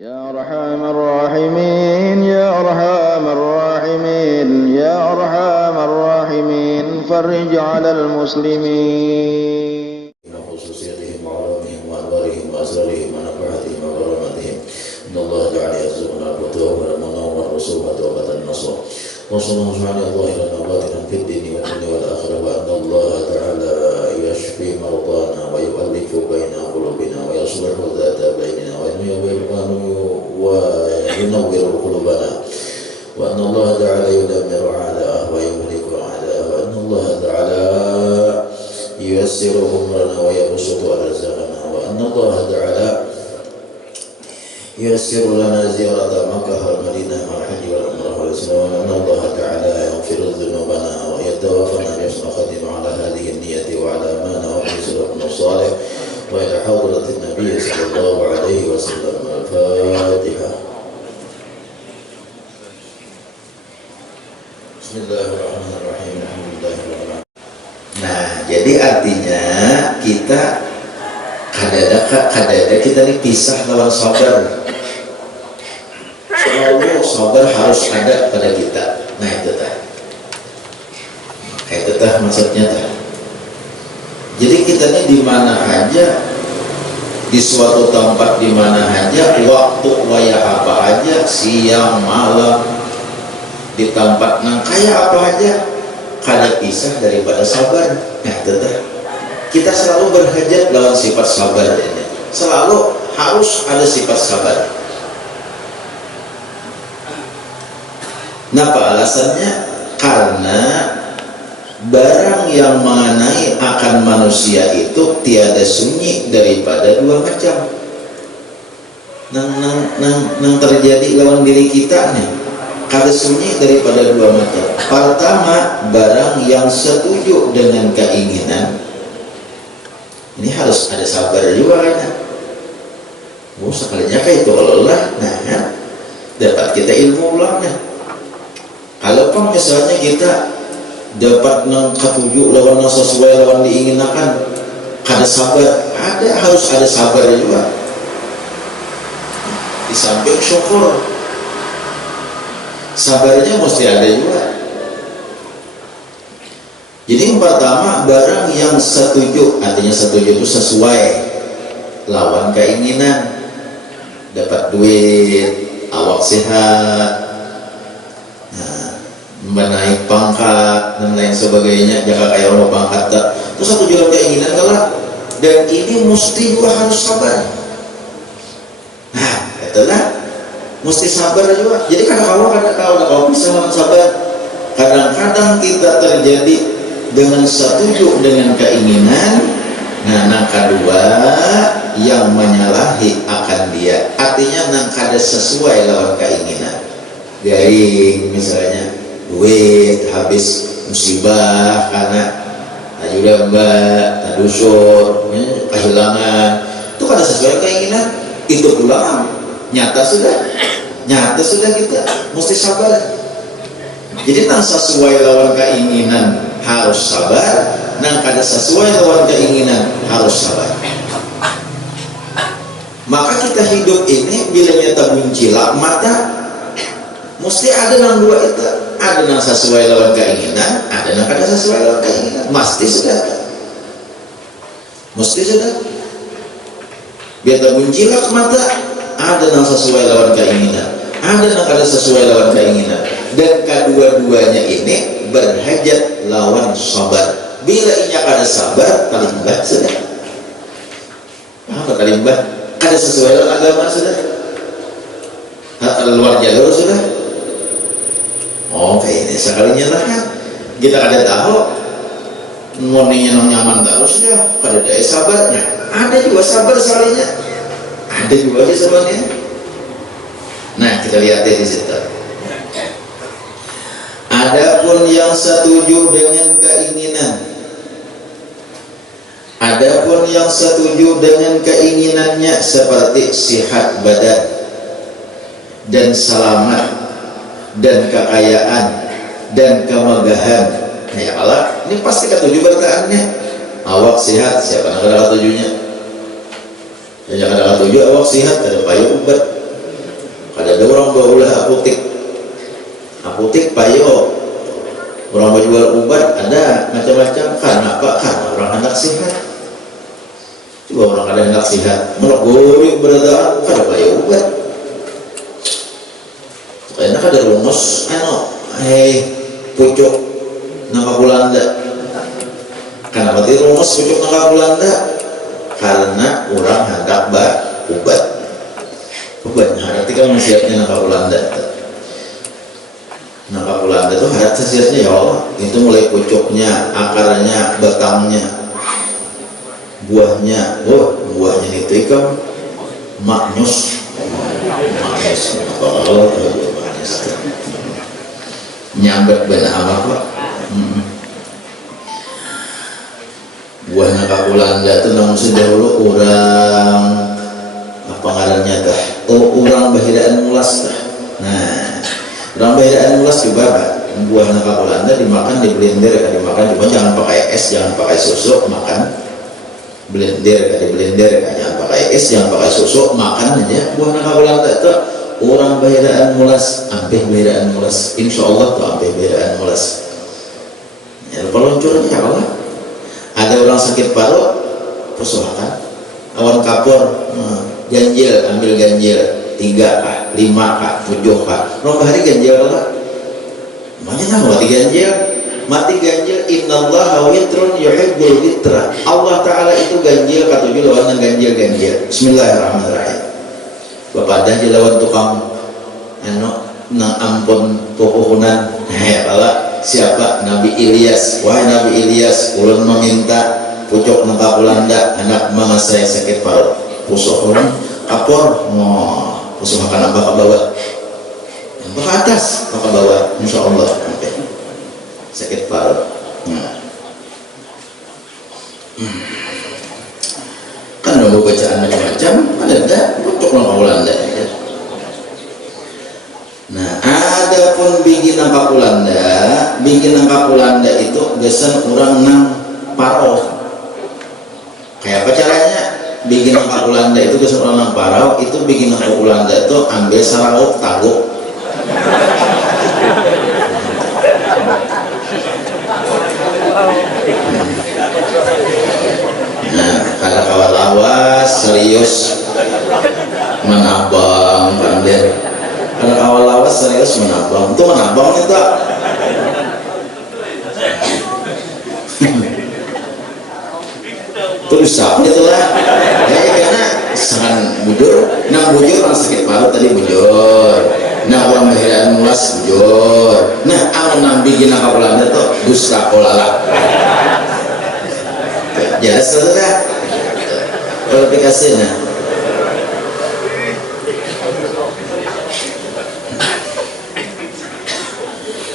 يا أرحم الراحمين يا أرحم الراحمين يا أرحم الراحمين فرج على المسلمين خصوصيتهم وعلومهم وأنوارهم وأسرارهم ونفحاتهم وكراماتهم إن الله تعالى يرزقنا الفتوى والمنور والرسوم وتوبة النصر وصلى الله على ظاهرا وباطنا في الدين والدنيا والآخرة وأن الله تعالى يشفي مرضانا ويؤلف بين قلوبنا ويصلح ذات بيننا وينور قلوبنا وأن الله تعالى يدمر أعداءه ويهلك أعداءه وأن الله تعالى ييسر أمرنا ويبسط أرزاقنا وأن الله تعالى ييسر لنا زيارة مكة والمدينة والحج والعمرة والإسلام وأن الله تعالى يغفر ذنوبنا ويتوفنا بحسن خاتمة على هذه النية وعلى ما نوى في سلفنا الصالح وإلى حضرة النبي صلى الله عليه وسلم. الفاتحة. Bismillahirrahmanirrahim. Alhamdulillahirrahmanirrahim. Nah, jadi artinya kita kadada kita ini pisah lawan sabar. Selalu sabar harus ada pada kita. Nah itu maksudnya Jadi kita ini di mana aja, di suatu tempat di mana aja, waktu wayah apa aja, siang malam, di tempat nang kaya apa aja, kada pisah daripada sabar. Nah itu kita selalu berhajat lawan sifat sabar ini. Selalu harus ada sifat sabar. Kenapa alasannya? Karena barang yang mengenai akan manusia itu tiada sunyi daripada dua macam. Nang terjadi lawan diri kita nih, kada sunyi daripada dua macam. Pertama, barang yang setuju dengan keinginan. Ini harus ada sabar juga kan? Sekalinya kayak itu Allah. Nah, dapat kita ilmu ulangnya. Kalau pun misalnya kita dapat nang ketujuh lawan sesuai lawan diinginkan, kada sabar, harus ada sabar juga. Di samping syukur, sabarnya mesti ada juga. Jadi yang pertama, barang yang setuju, artinya setuju itu sesuai lawan keinginan, dapat duit, awak sehat, menaik pangkat dan lain sebagainya, jaga kayak orang pangkat itu satu juga keinginan kalah, dan ini mesti juga harus sabar. Nah itulah mesti sabar juga. Jadi kadang-kadang kalau bisa sabar, kadang-kadang kita terjadi dengan setuju dengan keinginan. Nah yang kedua yang menyalahi akan dia, artinya yang kada sesuai lawan keinginan, garing misalnya duit habis musibah karena ajudan mbak tadusur kehilangan, itu kada sesuai keinginan, itu pulang nyata sudah kita mesti sabar. Jadi nang sesuai lawan keinginan harus sabar, nang kada sesuai lawan keinginan harus sabar. Maka kita hidup ini bila nyata muncilak mata mesti ada nang dua itu, ada nang sesuai lawan keinginan, ada nang kada sesuai lawan keinginan. Mesti sudah biar muncilak mata, ada nang sesuai lawan keinginan, ada nang kada sesuai lawan keinginan, dan kedua-duanya ini berhajat lawan sabar. Bila inya kada sabar, kalimbah sudah. Apa kalimbah? Kada sesuai lawan agama sudah, luar jalur sudah. Oke, ini sekalinya lah kan kita kada tahu moninya nyaman terus ya, kada daya sabarnya. Ada juga sabar sekalinya, ada juga di sabarnya. Nah kita lihat di situ. Adapun yang setuju dengan keinginan, adapun yang setuju dengan keinginannya seperti sihat badan dan selamat dan kekayaan dan kemegahan. Ya Allah, ini pasti ketujuh bertaannya. Awak sehat, siapa nak ada ketujuhnya? Yang ada ketujuh awak sehat, ada payung ubat. orang baulah apotek payo, orang berjual obat ada macam-macam. Karena apa? Karena orang hendak sehat. Coba orang ada hendak sehat, malah goreng beradaan kada payo obat. Karena ada rumus pucuk nangka Belanda. Kenapa di rumus pucuk nangka Belanda? Karena orang hendak obat. Obatnya berarti kan khasiatnya nangka Belanda. Nangka Belanda itu ada khasiatnya ya Allah. Itu mulai pucuknya, akarnya, batangnya, buahnya. Buahnya itu ikan maknyus. Kalau nyambet benar apa Pak? Buah nangka Belanda itu namun dahulu orang apa ngarannya dah? Orang bahiraan mulas dah. Nah, orang bahiraan mulas juga buah nangka Belanda dimakan di blender, dimakan cuma jangan pakai es, jangan pakai susu, makan blender, jangan pakai es, jangan pakai susu, makan aja buah nangka Belanda itu. Orang bahiraan mulas, ampih bahiraan mulas, insya Allah tuh ampih bahiraan mulas. Ya, peluncurnya ya Allah. Ada orang sakit paru, pusuhakan, awan kapur, ganjil, ambil ganjil, 3 kah, 5 kah, 7 kah, berapa hari ganjil Allah? Makanya mati ganjil, innallaha witrun yuhibbul witra. Allah Ta'ala itu ganjil, katujuh lawan ganjil. Bismillahirrahmanirrahim. Bapak dah lawan tukang nang ampun pupuhunan. Kalau siapa? Nabi Ilyas. Wahai Nabi Ilyas, ulun meminta pucuk nangka Belanda, anak mama saya sakit paru. Pusuh ulun kapur, pusuh makan apa ke bawah, apa ke atas, apa ke bawah, insya Allah sakit paru. Kan nunggu bacaan macam-macam, ada pucuk nangka Belanda. Nah, ada pun bikin nangka Belanda itu biasanya orang nang paro. Kayak apa caranya? Bikin nangka Belanda itu biasanya orang nang paro, itu bikin nangka Belanda itu ambil sarau taguk. Nah, kalau kawan lawas serius menabang bandel. Kalau awal lawas serius menabang, itu menabang itu terus apa itu lah ya, karena sangat bujur. Nah bujur orang sakit paru tadi bujur, nah orang bahiraan mulas bujur. Nah orang nabi gina kapulanda tuh dusta kolala jelas saudara kualifikasinya.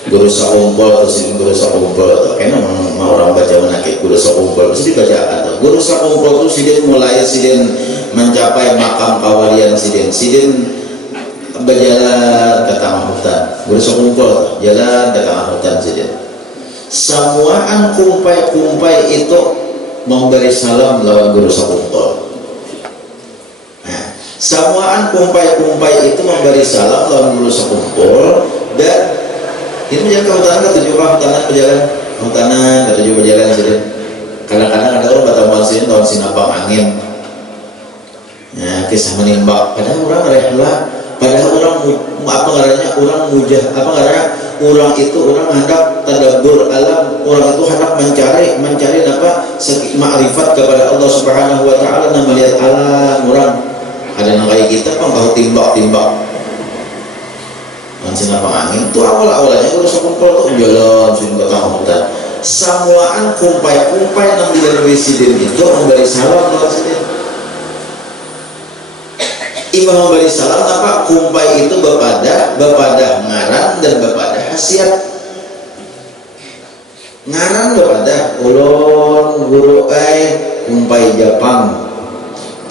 Guru sakumpul atau si guru sakumpul atau kayaknya mau orang baca menakik guru sakumpul mesti dibaca atau guru sakumpul itu sidin mulai sidin mencapai makam kawalian sidin berjalan ke tengah hutan. Guru sakumpul jalan ke tengah hutan sidin. Samuaan kumpai itu memberi salam lawan guru sakumpul. Nah, samuaan kumpai itu memberi salam lawan guru sakumpul dan ini menjalan ke hutanan, ketujuh hutanan, ketujuh berjalan sini. Kadang-kadang ada orang batal sini, tahun sinapang angin. Nah, kisah menimbak. Padahal orang rehla, padahal orang apa ngaranya orang mujah, apa ngaranya orang itu orang hendak tadabbur alam, orang itu hendak mencari apa ma'rifat kepada Allah Subhanahu Wa Taala dan melihat alam. Orang ada yang kayak kita, pangkau timbak. Sinapang angin itu awalnya kalau sekumpul tuh jalan sini ke tengah hutan. Samuaan kumpai nang di residen itu memberi salam ke residen. Imam memberi salam apa? Kumpai itu bepada ngaran dan bepada khasiat. Ngaran bepada ulun guru kumpai Jepang.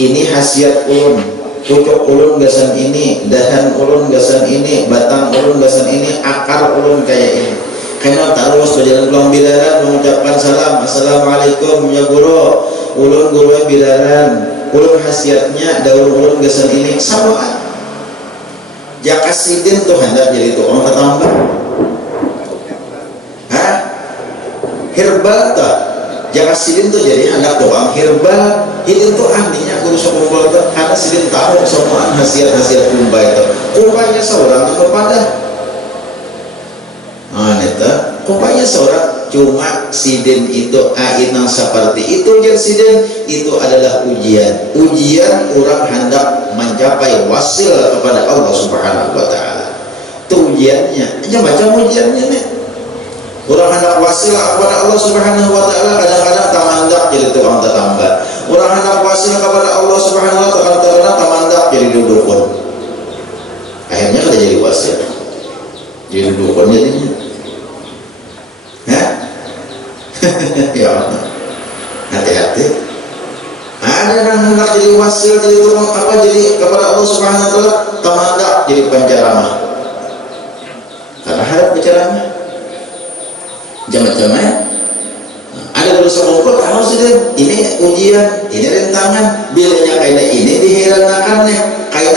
Ini khasiat ulun. Pucuk ulun gasan ini, dahan ulun gasan ini, batang ulun gasan ini, akar ulun kayak ini. Karena terus berjalan pulang bidaran mengucapkan salam, assalamualaikum ya guru. Ulun guru bidaran, ulun khasiatnya daun ulun gasan ini sama. jaka sidin tuh hendak jadi tukang tambah. Hah? Herbal tuh jaka sidin tuh jadi hendak tukang herbal. Ini tuh ahlinya guru sekolah tuh karena sidin tahu semua hasil kumpai itu. Kumpainya seorang tuh kepada itu kumpainya seorang, cuma sidin itu ainang seperti itu. Yang sidin itu adalah ujian orang hendak mencapai wasil kepada Allah Subhanahu wa ta'ala. Itu ujiannya aja, macam ujiannya nih. Orang hendak wasil kepada Allah Subhanahu wa ta'ala, kadang-kadang tamandak jadi tukang tetangga. Orang hendak wasil kepada Allah Subhanahu wa ta'ala, kadang-kadang tamandak jadi dukun. Akhirnya kada jadi wasil, jadi dukun jadinya. Ya Allah, hati-hati. Ada yang hendak jadi wasil, jadi tukang jadi kepada Allah Subhanahu wa ta'ala, tamandak jadi penceramah. Karena harap berceramah jamaah-jamaah. Ada dosa mukul tahu sudah ini ujian, ini rintangan. Bilanya kayak ini dihiranakan nih, kayak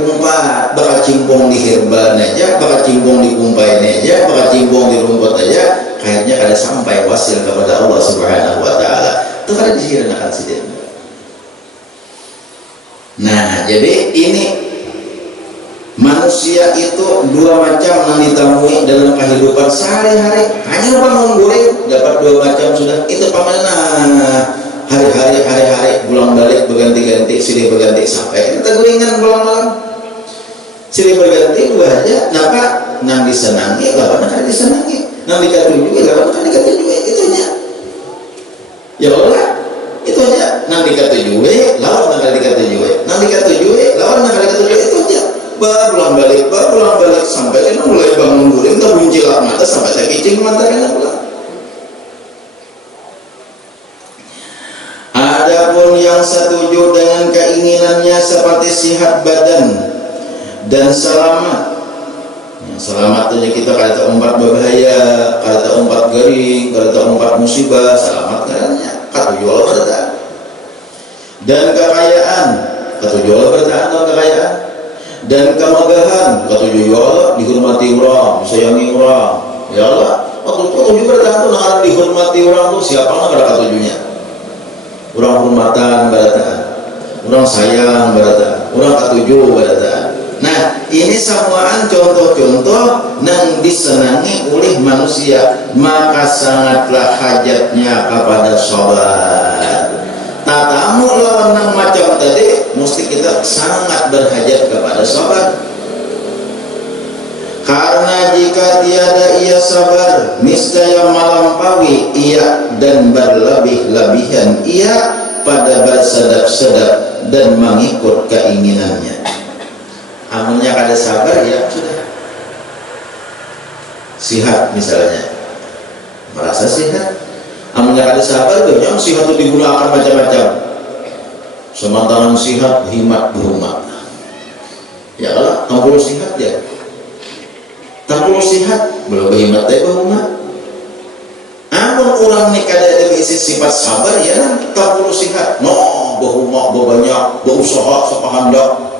umpa bakal cimpung di herbal aja, bakal cimpung di kumpai aja, bakal cimpung di rumput aja. Kayaknya kada sampai wasil kepada Allah Subhanahu wa ta'ala. Itu kada dihiranakan saja. Nah, jadi ini manusia itu dua macam yang ditemui dalam kehidupan sehari-hari. Hanya bangun guring dapat dua macam sudah. Itu pamana hari-hari pulang balik berganti-ganti, silih berganti sampai kita guringan pulang malam. Silih berganti dua aja. Napa? Nang disenangi, lawan kan disenangi. Nang dikatujui, lawan kan dikatujui. Itu aja. Ya Allah, itu aja. Nang dikatujui, lawan nang dikatujui. Nang dikatujui, lawan nang dikatujui. Itu aja. Pulang balik sampai kita mulai bangun guring, kita buncilat mata sampai saya kicing mata kita pulang. Adapun yang setuju dengan keinginannya seperti sihat badan dan selamat. Yang selamat itu kita kada umpat berbahaya, kada umpat garing, kada umpat musibah, selamat karena katujual bertahan. Dan kekayaan, katujual bertahan dan kekayaan. Dan kemegahan, katujuh ya Allah dihormati orang, disayangi orang. Ya Allah, katujuh bertahan tuh nah dihormati orang tuh siapa nggak ada katujuhnya? Orang hormatan bertahan, orang sayang bertahan, orang katujuh bertahan. Nah, ini semuaan contoh-contoh yang disenangi oleh manusia, maka sangatlah hajatnya kepada sabar. Tatamu lawan yang macam tadi, mesti kita sangat berhajat kepada sabar. Karena jika tiada ia sabar, niscaya melampaui ia dan berlebih-lebihan ia pada bersedap-sedap dan mengikut keinginannya. Amunnya kada sabar ya sudah. Sihat misalnya, merasa sihat. Amunnya kada sabar banyak sihat itu digunakan macam-macam. Sementara sihat himat berumah. Ya Allah, tampul sihat ya. Tampul sihat belum berhimat ya berumah. Amun orang ni kada ada isi sifat sabar ya, tampul sihat. No, berumah berbanyak, berusaha sepahandak.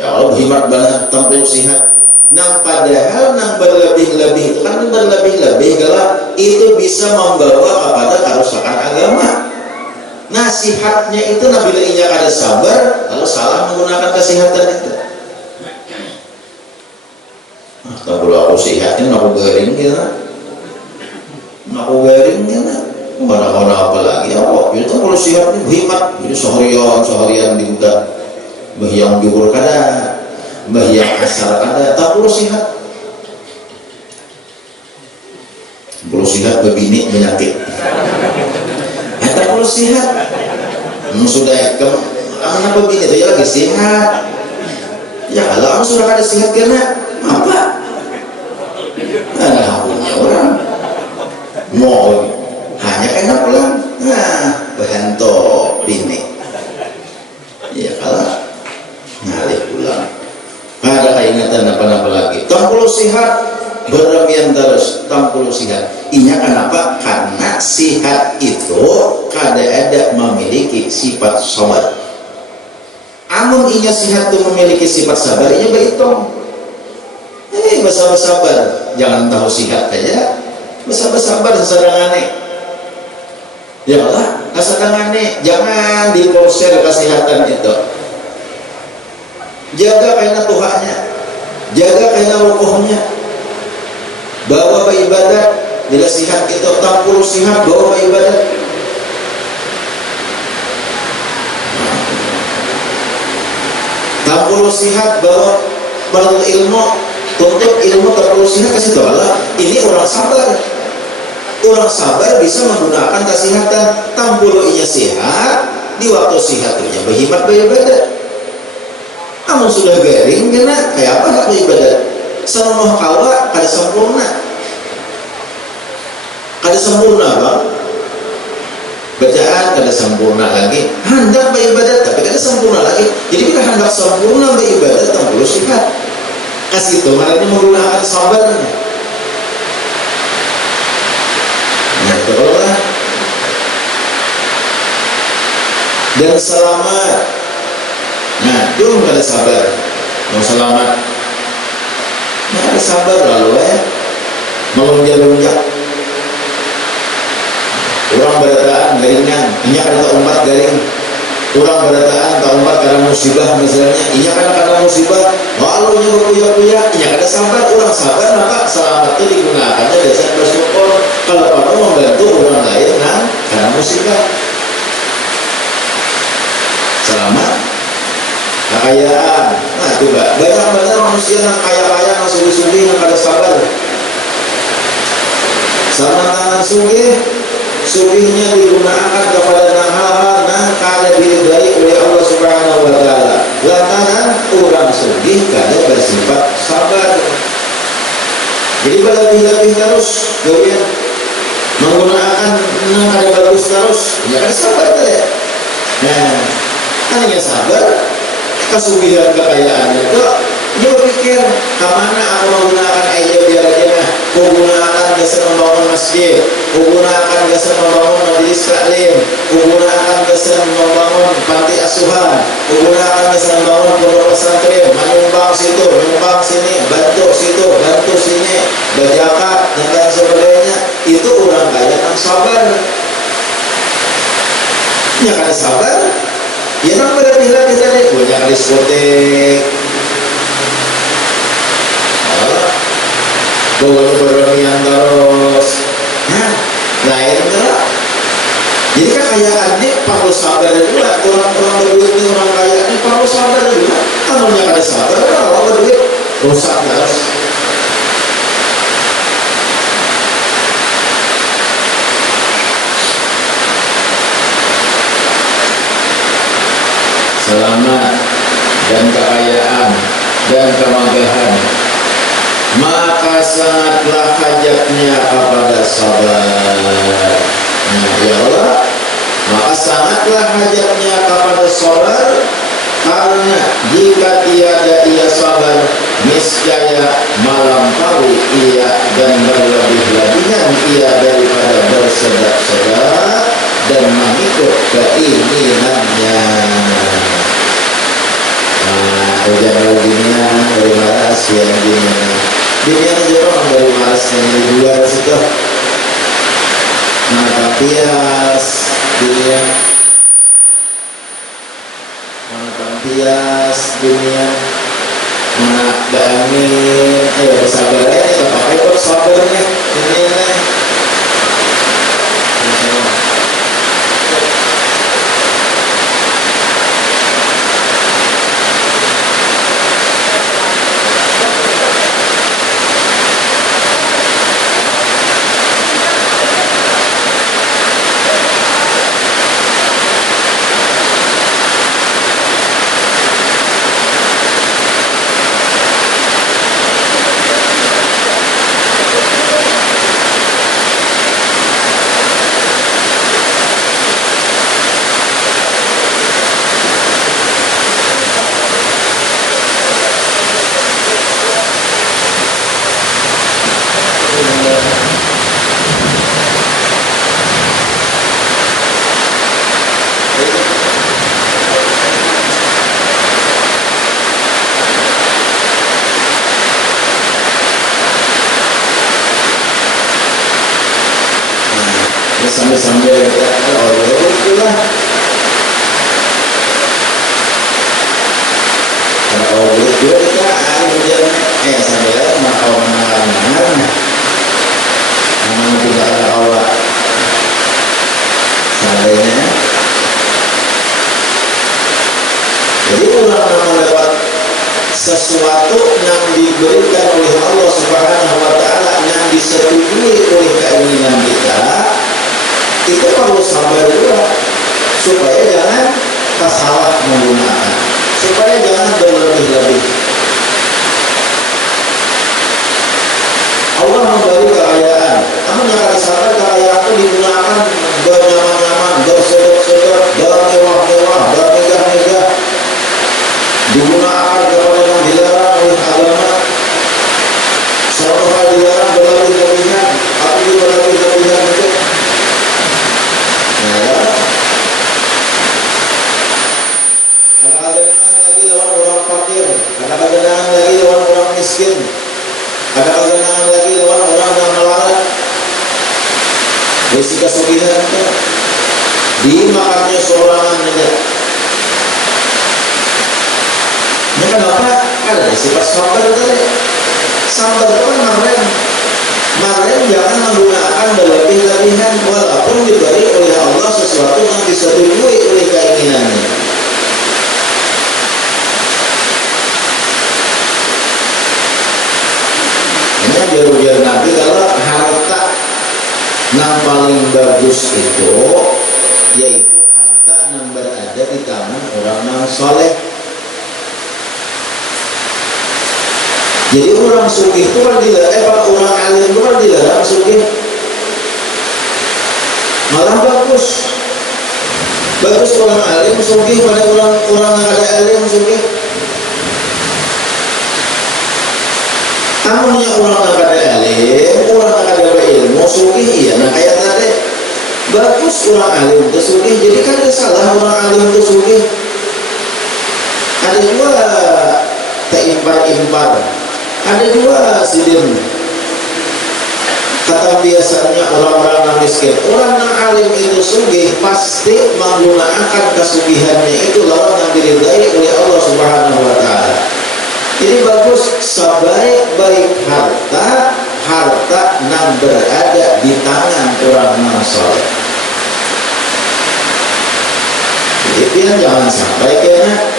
Ya Allah berhimat banget, tampul sihat. Nah padahal nang berlebih-lebih itu kan berlebih-lebih kalau itu bisa membawa kepada kerusakan agama. Nasihatnya itu nabila inya kada sabar lalu salah menggunakan kesehatan itu. Kalau aku sehatnya aku garing gitu, aku garing gitu, mana apa lagi apa? Itu kalau sehatnya himat, jadi seharian dibuka, bahyang juhur kada. Bahyang asar ada, tak perlu sihat. Perlu sihat berbini penyakit. Tak perlu sihat. Sudah anak berbini itu ya lagi sihat. Ya kalau sudah ada sihat karena apa? Ada punya orang. Mau hanya kena pulang. Nah, berhento bini. Ya kalau ngalih pulang. Ada ingatan apa-apa lagi. Tampul sihat berlebihan terus. Tampul sihat. Inya kenapa? Karena sihat itu kada ada memiliki sifat sabar. Amun inya sihat tu memiliki sifat sabar, inya berhitung. Bersabar-sabar, jangan tahu sihat aja. Bersabar-sabar sesadangane. Ya Allah, sesadangane, jangan diporsel kesehatan itu. Jaga kena Tuhannya, jaga kena rukuhnya. Bawa beribadat, bila sihat itu tampul sihat, bawa beribadat. Tampul sihat, bawa baru ilmu, tuntut ilmu tampul sihat kasih tahu Allah. Ini orang sabar. Orang sabar bisa menggunakan kesehatan. Tampul inya sehat, di waktu sihat inya berkhidmat beribadat. Kamu sudah garing, kena kayak apa nggak beribadat? Selama kawa kada sempurna, bang. Bacaan kada sempurna lagi, hendak beribadat tapi kada sempurna lagi. Jadi kita hendak sempurna beribadat tak perlu sihat. Kasih itu mana ini menggunakan sabarnya. Nah itu Allah. Dan selamat. Nah itu kada sabar, mau selamat. Nah ada sabar lalu melunjak-lunjak. Orang berataan garingan, ini karena umat garing. Orang berataan tak umat karena musibah misalnya, ini karena musibah. Walau nya berkuya-kuya, ini kada sabar. Orang sabar maka selamat itu digunakannya dasar bersyukur. Kalau kamu membantu orang lain, karena musibah. Selamat. Kekayaan, nah coba banyak manusia yang kaya-kaya, yang sugih-sugih, yang kada sabar. Sama tangan sugihnya digunakan kepada hal-hal yang kada diridai oleh Allah Subhanahu wa taala. Lantaran orang sugih kada bersifat sabar. Jadi berlebih-lebih terus gawian menggunakan yang kada bagus terus, ya kada sabar ya. Nah, hanya sabar kesugihan kekayaan itu. Dia berpikir kemana aku menggunakan aja biar aja menggunakan jasa membangun masjid, menggunakan jasa membangun majelis taklim, menggunakan jasa membangun panti asuhan, menggunakan jasa membangun pondok pesantren, menyumbang situ, menyumbang sini, bantu situ, bantu sini, berzakat dan lain sebagainya. Itu orang kaya yang sabar. Ya kan sabar, ya kan berlebih-lebih tadi banyak diskotek. Berlemian terus, lain enggak. Jadi kekayaannya perlu sabar juga. Orang berduit ini orang kaya ini perlu sabar juga. Kalau yang ada sabar, kalau berduit rusak terus. Selamat dan kekayaan dan kemegahan, maka sangatlah hajatnya kepada sabar. Nah, ya Allah, maka sangatlah hajatnya kepada sabar, karena jika tiada ia sabar, niscaya melampaui ia dan berlebih-lebihan ia daripada bersedak-sedak dan mengikut keinginannya. Ujian dunia dari malas yang dunia aja orang dari malas yang di luar situ. Mata pias dunia, mata pias dunia, nak angin, ayo bersabar ya, pakai bersabarnya dunia. sambil itulah kalau juga kita hujan sambil mau menangan namun tidak ada Allah seandainya. Jadi orang lewat sesuatu yang diberikan oleh Allah Subhanahu wa Ta'ala yang disetujui oleh keinginan kita, itu perlu sabar juga supaya jangan salah menggunakan, supaya jangan berlebih-lebih. Allah memberi kekayaan, namun jangan sampai kekayaan itu digunakan bernyaman-nyaman, bersedap-sedap, bermewah-mewah, bermegah-megah, digunakan kepada yang dilarang oleh agama. Suatu hal dilarang berlebih-lebihan, tapi berlebih-lebihan itu kadang-kadang lagi lawan orang fakir, kadang-kadang lagi lawan orang miskin, kadang-kadang lagi lawan orang yang melarat. Dari kesugihan dimakannya seorang aja. Ini kenapa? Ada sifat sabar tadi. Sabar itu kan marem jangan menggunakan berlebih-lebihan walaupun diberi oleh Allah sesuatu yang disetujui oleh keinginannya. Ini biar Nabi kalau harta yang paling bagus itu yaitu harta yang berada di tangan orang yang soleh. Jadi orang sugih itu kan dilarang, orang alim itu kan dilarang sugih. Malah bagus orang alim sugih pada orang yang ada alim sugih. Namunnya orang yang ada alim, orang yang ada ilmu sugih, iya. Nah kayak tadi bagus orang alim itu sugih. Jadi kan ada salah orang alim itu sugih. Ada juga impar-impar. Ada juga sidin. Kata biasanya orang-orang yang miskin, orang yang alim itu sugih pasti menggunakan kesugihannya itu lawan yang diridai oleh Allah Subhanahu wa Ta'ala. Jadi bagus sebaik-baik harta yang berada di tangan orang yang saleh. Jadi jangan sampai kena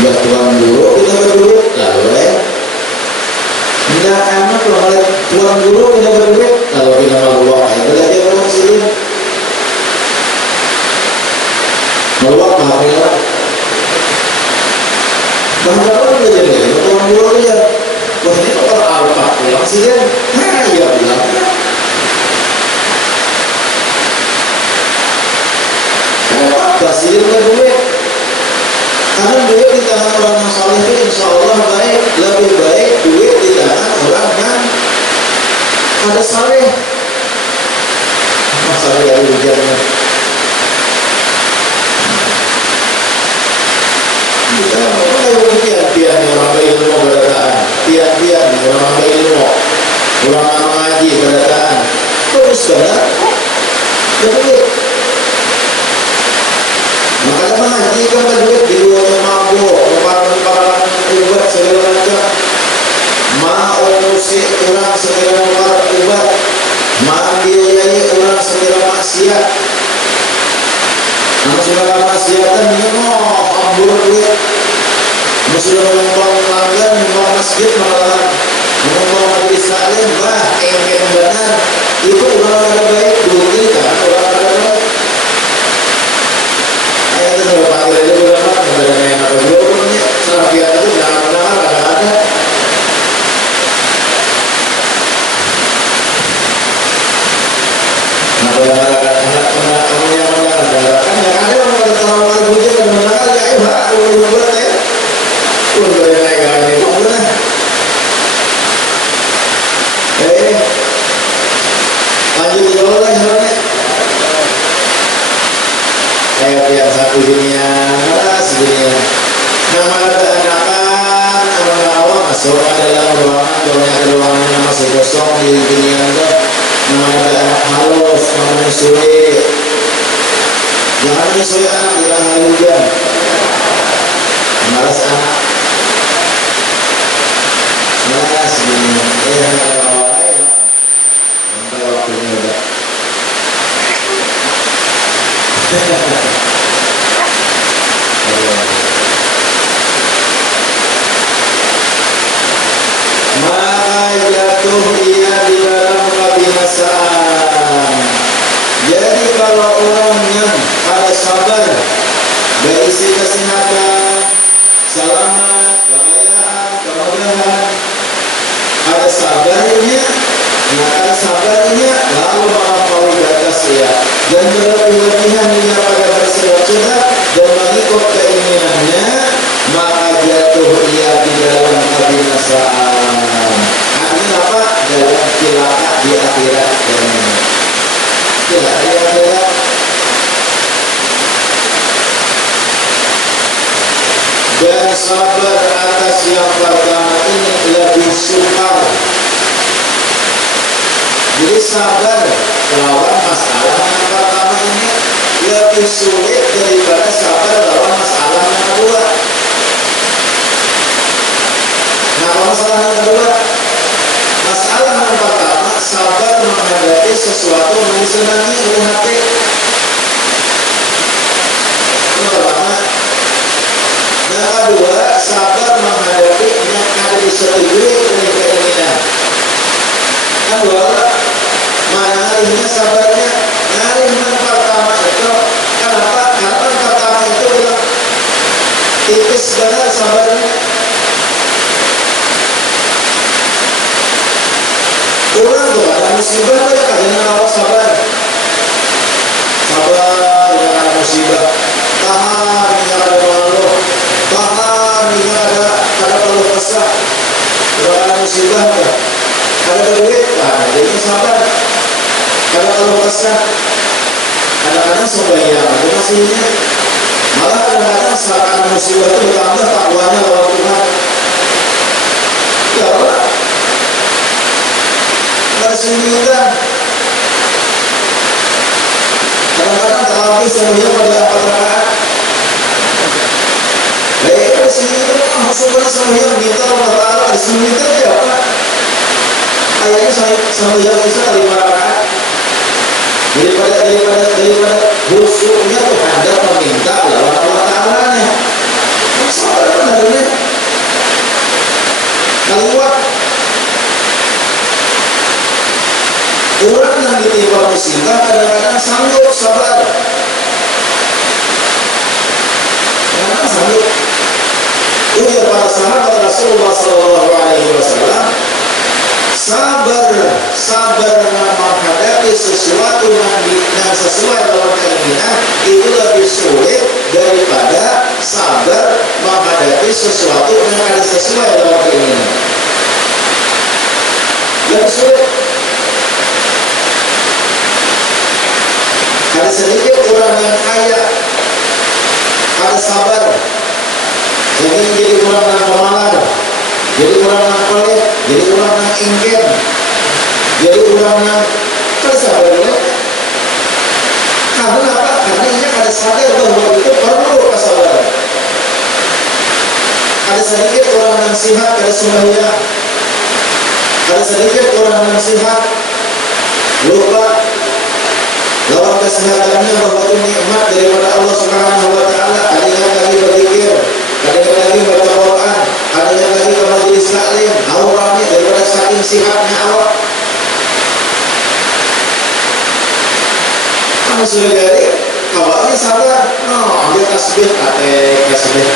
buat tuan guru kita berduit lalu tidak enak kalau tuan guru kita berduit lalu kita meluap itu aja orang sini meluap bahaya bahkan udah jadi tuan guru aja wah ini orang apa pulang sih kan ya bilang apa sih berduit. Karena duit di tangan orang yang saleh itu insya Allah baik, lebih baik duit di tangan orang yang ada saleh. Masalah dari hujannya. Kita mulai tiap orang berilmu berataan, tiap orang berilmu, orang mengaji berataan, terus berat, duit. Makanya mengaji kan duit di luar mabuk, lemparan ubat segala macam. Mau musik orang segera lemparan ubat, mau biayai orang segera maksiat. Namun segala maksiatan ambur duit. Sudah menumpang pelanggan, menumpang masjid malahan, menumpang majelis taklim, engken benar. Itu orang ada baik, duit kan orang ada baik. Itu kalau panggil aja ulama, nggak ada yang apa dulu nih. Serapian itu jangan ada. Nah kalau yang ada kan yang ada orang pada tahu ada hujan dan menang ya udah ya. Udah naik lagi udah. Lanjut dulu lah sebenarnya. Yang satu segini nama ada anakan anak awak masuk ke dalam ruangan, ruangan masih kosong di dunia itu namanya ada anak halus, namanya menyusui. Jangan menyusui anak di tengah hari hujan, malas anak. Nah segini, ada awal ya, sampai waktunya udah. Maka jatuh ia di dalam kebinasaan. Jadi kalau orang yang ada sabar dari sisi kesehatan, selamat, kekayaan, kemudahan, ada sabarnya, ada sabarnya, lalu melampaui batas ya, dan berlebih-lebihan dia pada bersedekah dan mengikut keinginannya, maka jatuh ia di dalam kebinasaan. Artinya apa? Dalam celaka di akhirat dan celaka di akhirat. Dan sabar atas yang pertama ini lebih sukar. Jadi sabar melawan masalah yang pertama ini lebih sulit daripada sabar melawan masalah yang kedua. Nah, masalah yang kedua, masalah yang pertama sabar menghadapi sesuatu yang disenangi oleh hati. Yang pertama. Yang kedua, sabar menghadapi yang ada disetujui oleh keinginan. Kedua, mana harinya sabarnya? Hari yang pertama itu, kenapa? Karena yang pertama itu bilang tipis benar sabarnya. Orang tuh ada musibah banyak katanya kalau sabar. Sabar dengan ada musibah. Tahan dengan ada mengeluh. Tahan dengan ada keluh kesah. Kalau ada musibah ya. Ada duit, nah jadi sabar. Ada keluh kesah. Kadang-kadang sembahyang itu masih ingat. Malah kadang-kadang saat ada musibah itu bertambah takwanya lawan Tuhan. Ya Allah. Bersembunyikan. Kadang-kadang terawih sembahyang pada 4 rakaat. Baik bersembunyikan, maksudnya sembahyang minta Allah Taala bersembunyikan ya apa? Kayaknya sembahyang bisa 5 rakaat. Daripada khusyuknya tuh Anda meminta lawan Allah Taala-nya. Sabar benar-benar. Kaliwat. Orang yang ditimpa musibah kadang-kadang sanggup sabar. Kadang-kadang sanggup. Itu ya para sahabat Rasulullah SAW. Sabar menghadapi sesuatu yang sesuai dengan keinginan itu lebih sulit daripada sabar menghadapi sesuatu yang ada sesuai dengan keinginan. Lebih sulit. Ada sedikit orang yang kaya, ada sabar, jadi orang yang pemalas, jadi orang yang pelit, jadi orang yang ingkir, jadi orang yang tersabar. Karena apa? Karena dia ada sadar bahwa itu perlu kesabaran. Ada sedikit orang yang sihat, ada sembahyang. Ada sedikit orang yang sihat, lupa lawan kesehatannya bahwa itu nikmat daripada Allah Subhanahu wa Ta'ala. Adanya lagi berzikir, adanya lagi baca Quran, adanya lagi ke majelis taklim, auranya daripada saking sihatnya awak. Kamu sudah dari awalnya sabar, dia tasbih, tasbih.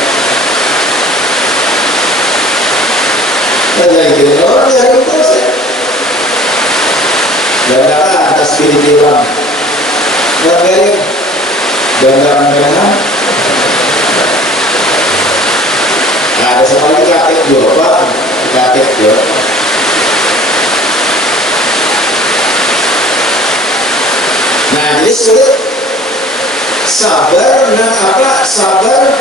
Dan gini orang dari terus ya. Dan tasbih ditilang. Dari bandar merah, ada sekali kakek juga pak, kakek juga. Nah jadi sulit sabar dan apa sabar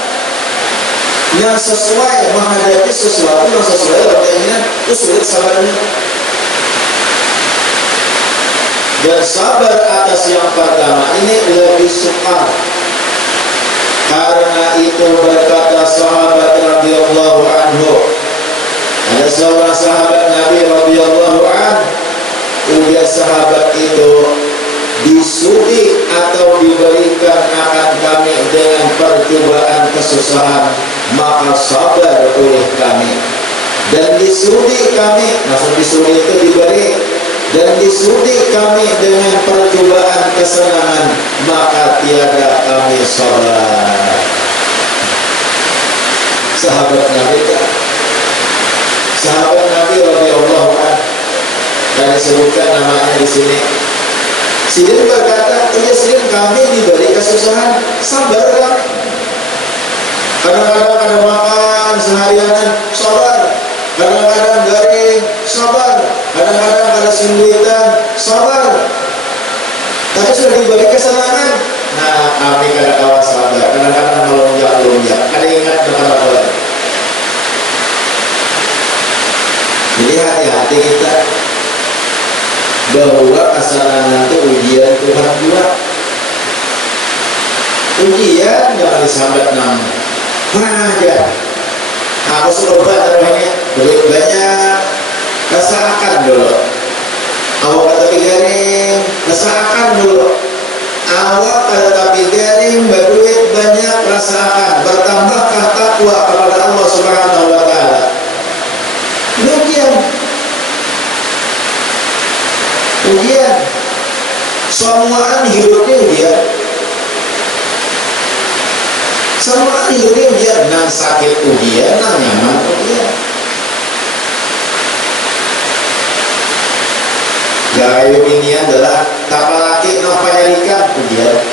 yang sesuai menghadapi sesuatu yang sesuai dengan keinginan itu sulit sabarnya. dan sabar atas yang pertama ini lebih sukar. Karena itu berkata sahabat radhiyallahu anhu, ada seorang sahabat Nabi radhiyallahu anhu, ujar sahabat itu, disudi atau diberikan akan kami dengan percobaan kesusahan, maka sabar oleh kami. Dan disudi kami, maksud disudi itu diberi, dan disudi kami dengan percobaan kesenangan, maka tiada kami sabar. Sahabat Nabi kan, sahabat Nabi radhiyallahu anhu, dan disebutkan namanya di sini. Sidin berkata, iya Sidin, kami diberi kesusahan, sabarlah. Kadang-kadang ada makan seharian, sabar. Kadang-kadang garing, sabar. Kadang-kadang ada simbuitan, sabar. Tapi sudah diberi kesenangan, nah kami kadang-kadang sabar. Kadang-kadang melonjak-lonjak. Ada ingat dengan apa? Jadi hati-hati kita, bahwa kesenangan itu ujian Tuhan juga. Ujian jangan disambat nama. Mana aja. Aku suruh namanya duit banyak, rasakan dulu. Awak kata garing, rasakan dulu. Awak kata tapi garing, berduit banyak, rasakan. Bertambahkah takwa kepada Allah Subhanahu wa Ta'ala. Ujian. Ujian, semuaan hidupnya ujian. Semuaan hidupnya ujian. Nang sakit ujian, nang nyaman ujian. Gaya ini adalah tapalaki nang penyelidikan ujian.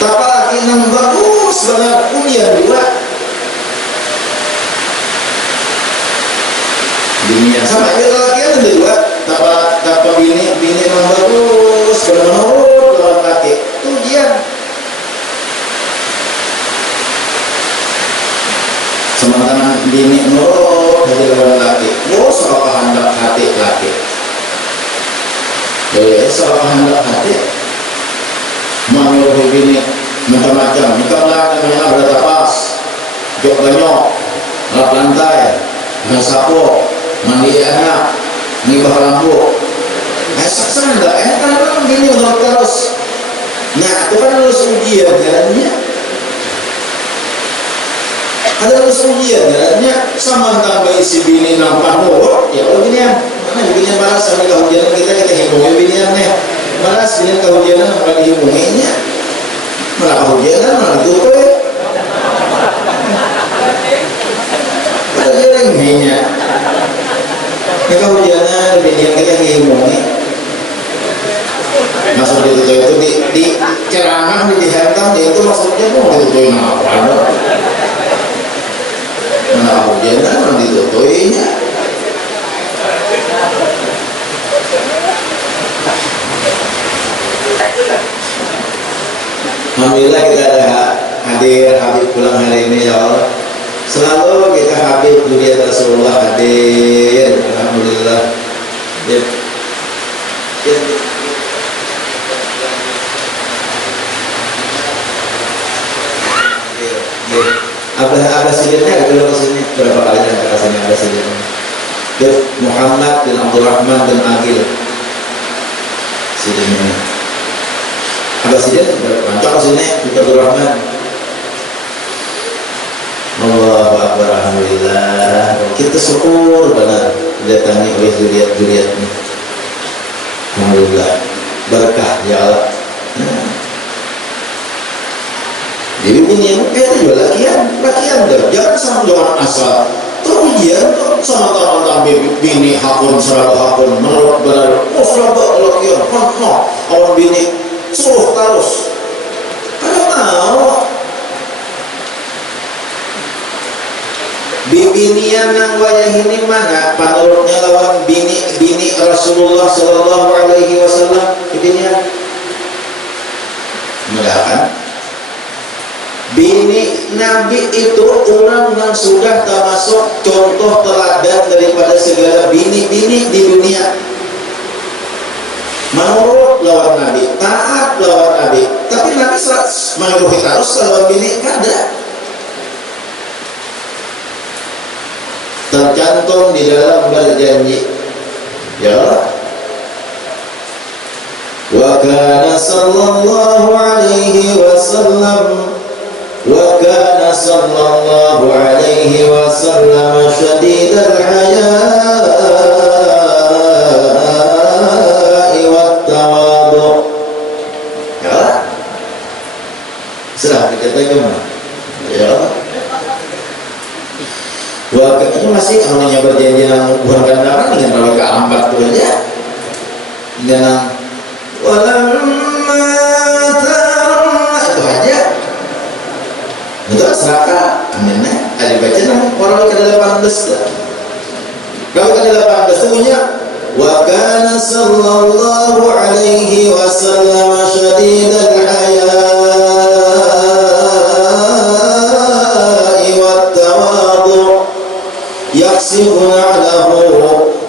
Tapalaki nang bagus banget ujian juga. Dunia sama aja laki ada juga. Tapa bini yang bagus, menurut lawan laki, itu ujian. Sementara bini nurut dari lawan laki, soal kehendak hati laki. Soal kehendak hati, menurut bini macam-macam. Nikahlah namanya ada tapas, jok banyok, lap lantai, sapo, mandi anak, ngibah lampu. Saksan enggak, kan gini menurut terus. Nah, itu kan lulus ujian jalannya. Ada lulus ujian jalannya. Sama tambah isi bini nampak nurut, ya Allah binian. Mana binian balas sama kehujanan kita hibungin binian nih. Balas binian kehujanan malah dihibunginnya. Malah kehujanan malah ditutup. Ada jarang minyak. Mereka hujanan binian kita ngehibungi. Maksud ditutup itu di ceramah dihantam, itu maksudnya mau ditutupin apa? Mana hujanan mana ditutupinnya? Alhamdulillah kita ada hadir Habib pulang hari ini ya Allah. Selalu kita Habib dunia Rasulullah hadir. Alhamdulillah. Ya. Ya. Abah Sidinnya ada dulu kesini berapa kali yang kesini Abah Sidinnya. Muhammad bin Abdul Rahman bin Agil Sidinnya. Abah Sidin berapa kesini Abdul Rahman. Allahu Akbar, alhamdulillah. Kita syukur benar didatangi oleh zuriat-zuriat ini. Alhamdulillah, berkah ya Allah. Jadi punya kita juga lakian dah. Jangan sama jangan asal. Terujian sama taman bini hakun seraba hakun menurut benar. Seraba lakian, orang bini suruh terus. Kada mau. Bibinian nang wayah ini mana menurutnya lawan bini Rasulullah Sallallahu Alaihi Wasallam bibinian enggak kan? Bini Nabi itu orang yang sudah termasuk contoh teladan daripada segala bini-bini di dunia. manurut lawan Nabi, taat lawan Nabi. Tapi Nabi mengeluhi terus lawan bini kada. Tercantum di dalam berjanji, ya. Wa kana sallallahu alaihi wasallam syadidal haya'i wat tawadu. Ya. Serah dikata gimana? Ya. Wah, ini masih namanya berjanji nang bukan kandangan dengan rawat keempat tu aja. Dengan walamma tamma itu aja. Betul seraka. Amina. Ada baca nang orang ke 18. Kalau ke 18 tu punya wa kana sallallahu alaihi wasallam syadidal haya'i wat tawadu. يحسب نعله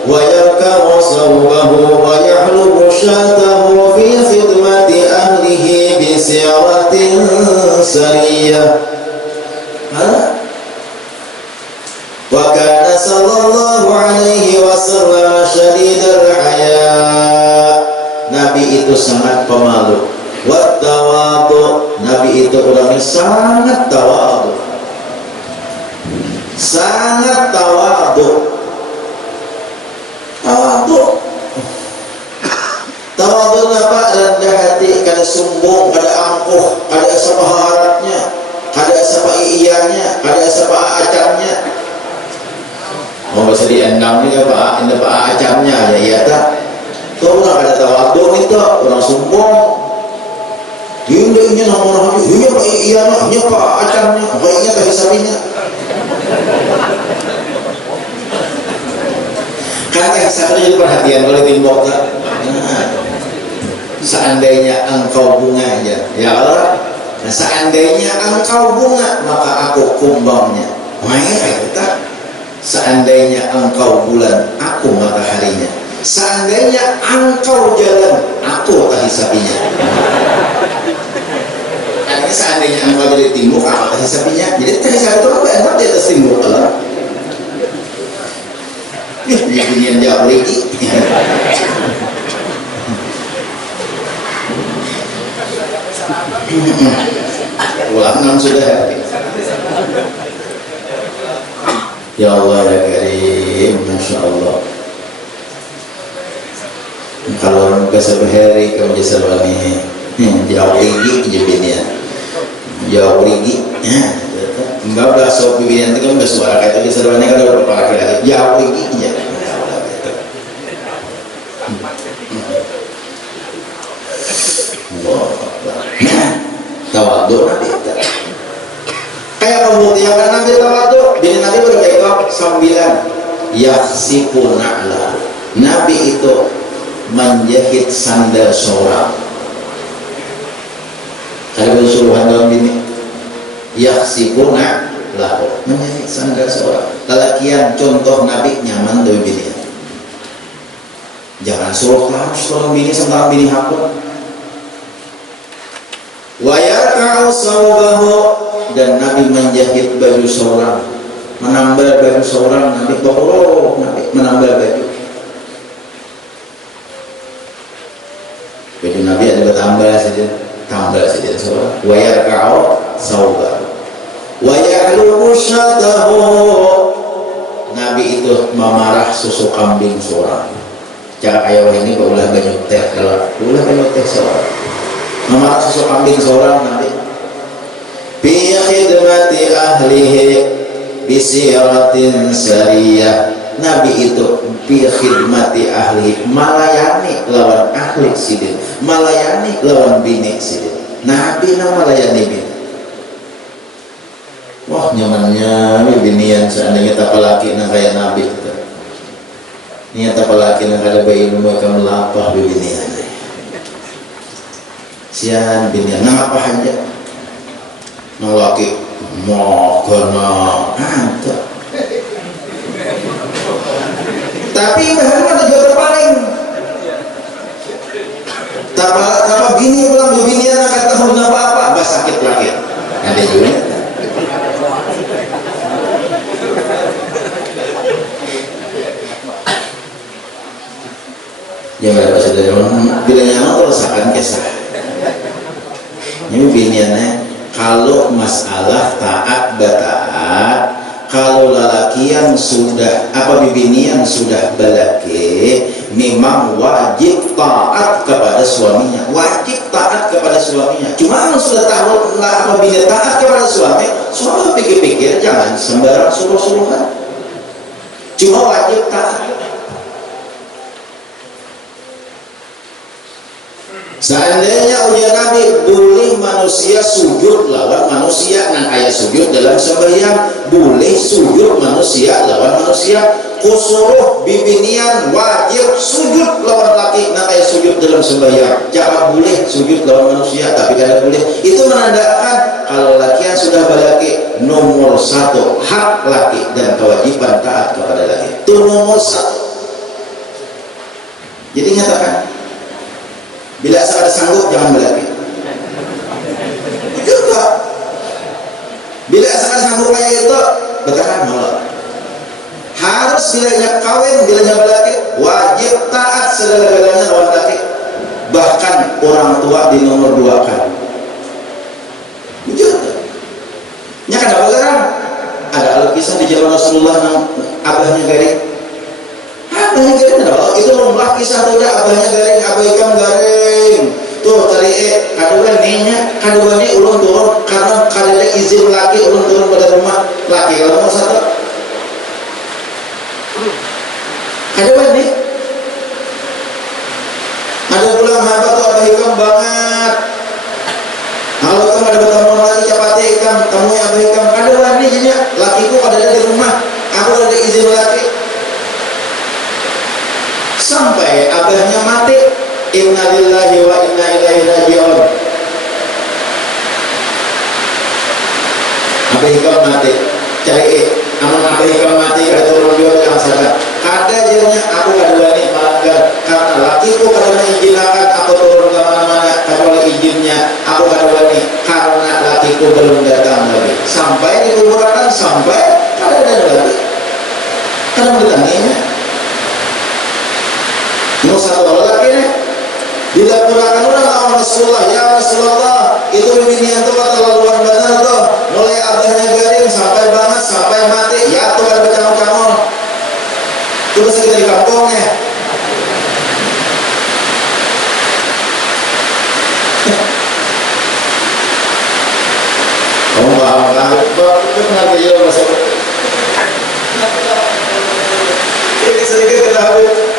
ويركع صوبه ويحلب شاته في خدمة أهله بسيرة سرية. وكان صلى الله عليه وسلم شديد الحياء. Nabi itu sangat pemalu. Wattawadu. Nabi itu orangnya sangat tawadu. Sangat tawadu. Tawadu apa? Rendah hati, kada sombong, kada angkuh, kada sapa harapnya, kada sapa iyanya, kada sapa acamnya. Mau bahasa diendang ni apa? Ini apa acamnya ya, iya tak? Tuh orang kada tawadu itu orang sombong. Dia nama orang dia pak iyanya, dia pak acamnya, baiknya tak hisabinya. Karena satu jadi perhatian kalau timbok tak. Seandainya engkau bunga aja, ya Allah. Nah, seandainya engkau bunga, maka aku kumbangnya. Wah, tak. Seandainya engkau bulan, aku mataharinya. Seandainya engkau jalan, aku tak hisabinya. Karena seandainya engkau jadi timbuk, aku tak hisabinya. Jadi tak hisab itu apa? Enak di atas timbuk Allah. Yang jauh lagi. Ulang sudah. Ya Allah ya Karim, Masya Allah. Kalau ke sebehari kamu jasalwani, jauh lagi jebinnya, jauh lagi. Enggak udah sok bibirnya itu kan udah suara kayak itu jasalwani kan udah pakai lagi, jauh lagi ya. Tawadu Nabi kayak pembuktian Nabi tawadu. Bini Nabi berbekap 9 yaksipu na'la. Nabi itu menjahit sandal seorang. Kalau suruhan dalam bini yaksipu na'la, menjahit sandal seorang. Lelakian contoh Nabi nyaman dari bini. Jangan suruh kelas dalam bini sama bini hapun. Wa yarka'u sawbahu, dan Nabi menjahit baju seorang, menambal baju seorang. Nabi Nabi menambal baju Nabi ada bertambah saja seorang. Wa yarka'u sawbahu wa ya'lubu syatahu. Nabi itu memarah susu kambing seorang. Cara ayah ini ulah banyak teh, kalau ulah banyak teh seorang memarah susu kambing seorang. Nabi fi khidmati ahlihi bisiratin sariyah. Nabi itu fi khidmati ahli, melayani lawan ahli sidin, melayani lawan bini sidin. Nabi nama melayani bini. Wah nyamannya binian. Seandainya tak pelaki nak kayak Nabi kita. Niat tak pelaki nak ada bayi ilmu akan melapah binian. Sian binian nama apa aja nolaki mau kena ada, tapi bahan mana juga terpaling yang berapa saudara bila nyaman merasakan kisah ini biniannya kalau masalah taat bataat kalau lelaki yang sudah bini yang sudah balaki memang wajib taat kepada suaminya, wajib taat kepada suaminya. Cuma sudah tahu apabila taat kepada suami pikir-pikir jangan sembarang suruh-suruhan. Cuma wajib taat. Seandainya ujar Nabi boleh manusia sujud lawan manusia, dan ayat sujud dalam sembahyang boleh sujud manusia lawan manusia, kusuruh bibinian wajib sujud lawan laki, dan ayat sujud dalam sembahyang jangan boleh sujud lawan manusia, tapi kalau boleh itu menandakan kalau lakian sudah balaki nomor satu hak laki dan kewajiban taat kepada laki itu nomor satu. Jadi nyatakan bila ada sanggup jangan berlaki. Juga bila ada sanggup kayak itu bertahan malah. Harus bilanya kawin, bilanya berlaki wajib taat segala-galanya lawan laki. Bahkan orang tua di nomor dua kan. Juga. Nya kenapa sekarang? Ada kisah di zaman Rasulullah yang abahnya garing. Abahnya garing kenapa? Itu rumah kisah tuh abahnya garing, abah ikam garing. Tuh tadi kaduanya ulun turun karena kadang izin laki ulun turun pada rumah laki kalau mau satu kaduan nih ada pulang apa tuh abah ikam banget kalau ikam ada bertemu lagi capati ikam temui abah ikam kaduan nih jadinya lakiku ada di rumah aku ada izin laki sampai abahnya mati. Inna lillahi wa inna ilaihi raji'un. Abah ikam mati cari aman abah ikam mati ada turun juga yang sadar kada jadinya aku kaduani melanggar karena lakiku kada mengizinkan aku turun ke mana-mana kecuali izinnya aku kaduani karena lakiku belum datang lagi sampai di kuburan sampai kada ada lagi kada bertanya mau satu lagi nih dilaporkan orang sama Rasulullah, ya Rasulullah itu binian tuh terlaluan benar tuh mulai abahnya garing sampai banget sampai mati ya tuh ada bercamuk-camuk terus kita di kampungnya kamu paham kan? Itu kenapa ya masuk sedikit ketahui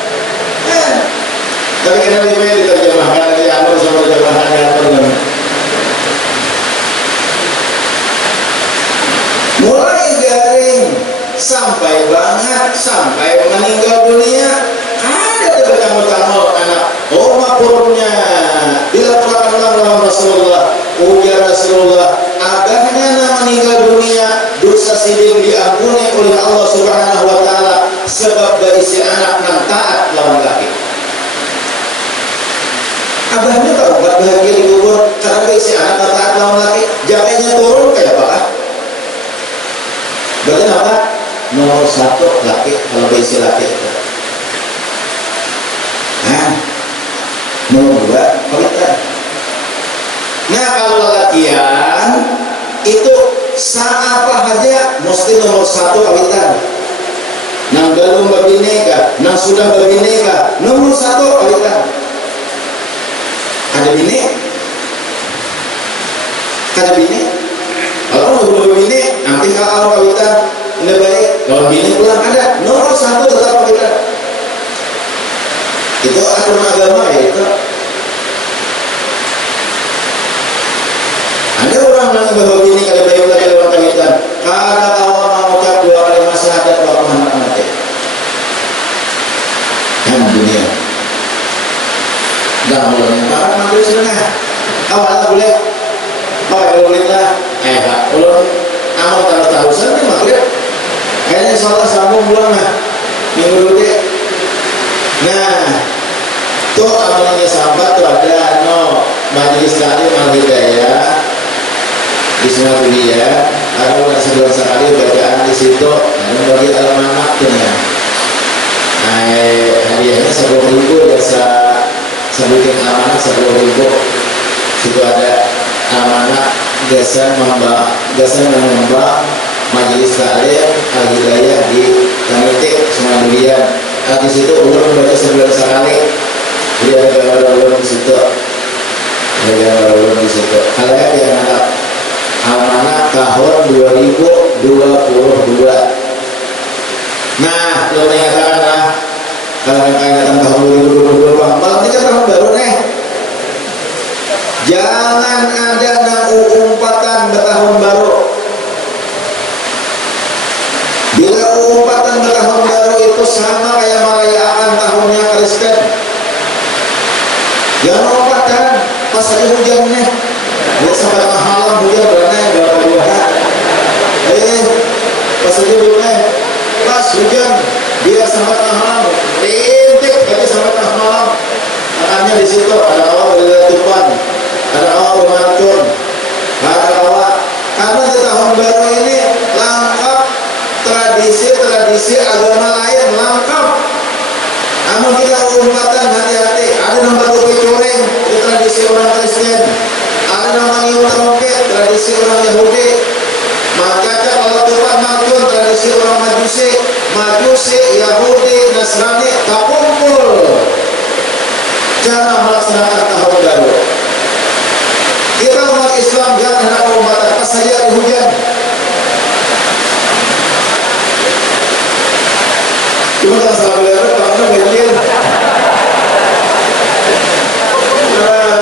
tapi kenapa ini diterjemahkan dari Amr sama terjemahan yang mulai garing sampai banget sampai meninggal dunia ada bercampur-campur anak mapurnya dilaporkan oleh Rasulullah ujar Rasulullah abahnya meninggal dunia dosa sidin diampuni oleh Allah Subhanahu wa ta'ala sebab dari si anak yang taat lawan laki. Abahnya tahu gak bahagia di kubur karena isi anak taat lawan laki jakainya turun kayak apa? Berarti apa? Nomor satu laki kalau isi laki itu. Nah, nomor dua wanita. Nah kalau lelakian itu apa aja mesti nomor satu wanita. Nang belum berbineka, nang sudah berbineka, nomor satu wanita. Ada bini kalau belum bini nanti kalau kawitan tidak baik kalau bini pulang ada nomor satu tetap kawitan itu aturan agama ya itu ada orang yang bahwa bini kada baik lagi lewat kawitan kada kawan mengucap 2 kali syahadat waktu anak mati dan dunia dah mulai para mandiri sebenarnya awalnya boleh boleh lah ulun amal tarusan nih maghrib kayaknya salah sambung bulan lah minggu dulu nah tuh amalnya sahabat tuh ada majelis taklim al-hidayah di semua dunia ada sebulan sekali bacaan di situ bagi alamat tuh ya hadiahnya 10.000 jasa sebutin amanah 10.000. Situ ada amanah jasa mengembang majelis taklim al-hidayah di Tamitik Semandurian. Di situ ulun baca sebulan sekali. Jadi ada gambar ulun di situ. Kalau yang anak amanah tahun 2022. Nah, lo menyatakanlah kalau yang datang tahun 2022 Bang, ini kan tahun baru nih. Jangan ada nang umpatan bertahun baru. Bila umpatan bertahun baru itu sama kayak merayakan tahunnya Kristen. Jangan umpatan pas lagi hujan nih. Dia sampai malam hujan berani berapa dua. Pas lagi hujan, pas hujan dia sampai malam. Rintik tapi sampai malam. Makanya di situ ada awal berletupan, ada awal bermantun, ada awal. Karena di tahun baru ini lengkap tradisi agama lain lengkap. Namun kita umpatan hati-hati. Ada nama topi coreng di tradisi orang Kristen, ada nama ngiung trompet tradisi orang Yahudi. Maka kalau tempat mantun tradisi orang Majusi, Yahudi, Nasrani tak kumpul. Cara melaksanakan tahun baru. Kita umat Islam jangan hendak umpatan pas saja ada hujan. Cuma tak salah belajar, kalau banjir.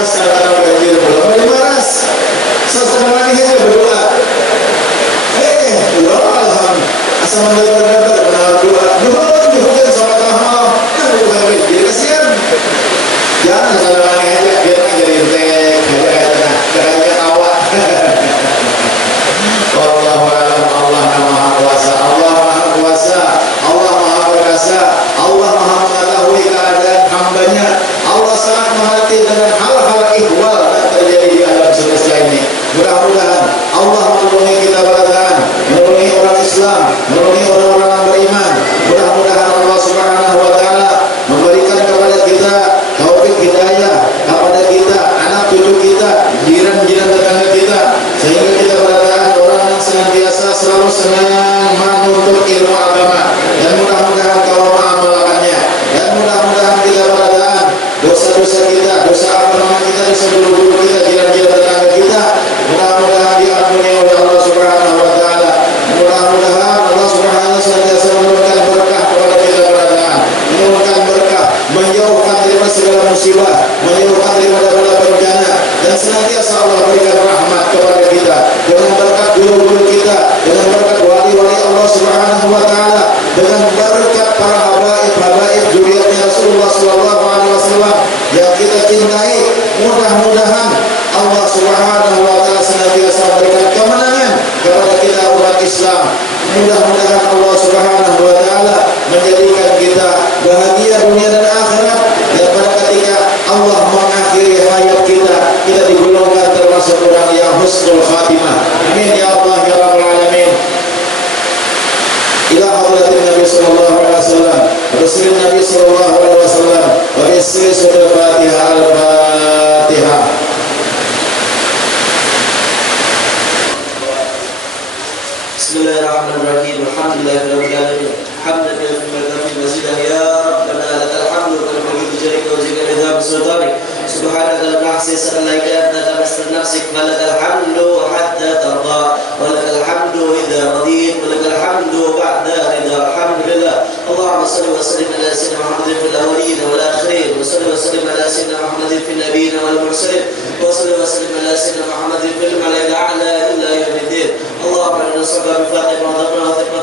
Sekarang banjir belum maras. Sesuatu lagi aja berdoa. Doa alhamdulillah. Asal mendapat berdoa. Hujan sama tahun. Kan bukan banjir kasihan. Jangan salah lagi aja biar jadi tek. Jangan tawa. Wallahu a'lam. Allah Maha Kuasa. Allah Maha Kuasa. Allah Maha Perkasa. Allah Maha mengetahui keadaan hambanya. Allah sangat mengerti dengan hal-hal ihwal yang terjadi di alam semesta ini. Mudah-mudahan Allah menolongi kita berdasarkan, menolongi orang Islam, menolongi orang-orang yang beriman. Mudah-mudahan Allah Subhanahu wa taala memberikan kepada kita taufik hidayah, kepada kita, anak cucu kita, jiran-jiran tetangga kita, sehingga kita berdasarkan orang yang senantiasa selalu senang menuntut ilmu agama, dan mudah-mudahan kalau mengamalkannya, dan mudah-mudahan kita berdasarkan dosa-dosa kita, dosa agama kita, dosa guru-guru kita, jiran-jiran tetangga kita, mudah-mudahan diampuni oleh Allah Subhanahu wa taala. Mudah-mudahan Allah Subhanahu wa taala senantiasa menurunkan berkah kepada kita berdasarkan, menurunkan berkah, menjauhkan daripada segala musibah, menjauhkan daripada bala bencana, dan senantiasa Allah berikan rahmat kepada kita dengan berkat guru-guru kita, dengan berkat wali-wali Allah Subhanahu wa taala, dengan berkat para habaib zuriatnya Rasulullah sallallahu alaihi wasallam yang kita cintai. Mudah-mudahan Allah Subhanahu wa taala senantiasa memberikan kemenangan kepada kita umat Islam. Mudah-mudahan Allah Subhanahu wa taala menjadikan kita bahagia dunia dan akhirat, dan pada ketika Allah mengakhiri hayat kita digolongkan termasuk orang yang husnul khatimah. Amin ya Allah ya rabbal alamin. Ila hadratin Nabi sallallahu alaihi wasallam, Rasul Nabi sallallahu alaihi wasallam, wa bisri surah Fatihah al-Fatihah. Bismillahirrahmanirrahim. Alhamdulillahirabbil alamin. Hamdan lillahi mazidah ya rabbana lakal hamdu wa lakal jarika wa zikra idza bisultanik. Subhanaka la nahsi sanna anta nafsi nafsik wa lakal hamdu hatta tarda wa lakal hamdu idza radit wa lakal hamdu ba'da ridha. Alhamdulillah. Allahumma salli wa sallim ala sayyidina Muhammadin fil awwalin wal akhirin wa salli wa sallim ala sayyidina Muhammadin fil nabiyyin wal mursalin wa salli wa sallim ala sayyidina Muhammadin fil mala'il a'la ila yaumiddin. Allahumma inna nas'aluka bi fadlika wa rahmatika wa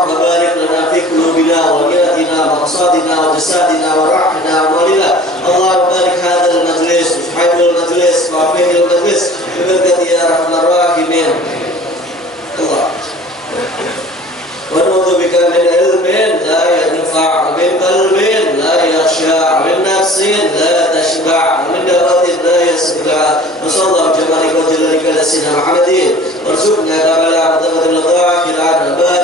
اللهم بارك لنا في قلوبنا ونياتنا وأقصادنا وجسادنا وروحنا وأموالنا. اللهم بارك هذا المجلس وحفظ المجلس وعافيه المجلس ببركة يا أرحم الراحمين. الله ونعوذ بك من علم لا ينفع ومن قلب لا يخشع ومن نفس لا تشبع ومن دعوة لا يسمع. وصلى الله بجمالك وجلالك على سيدنا محمد وارزقنا كما لا عبد من الظاهر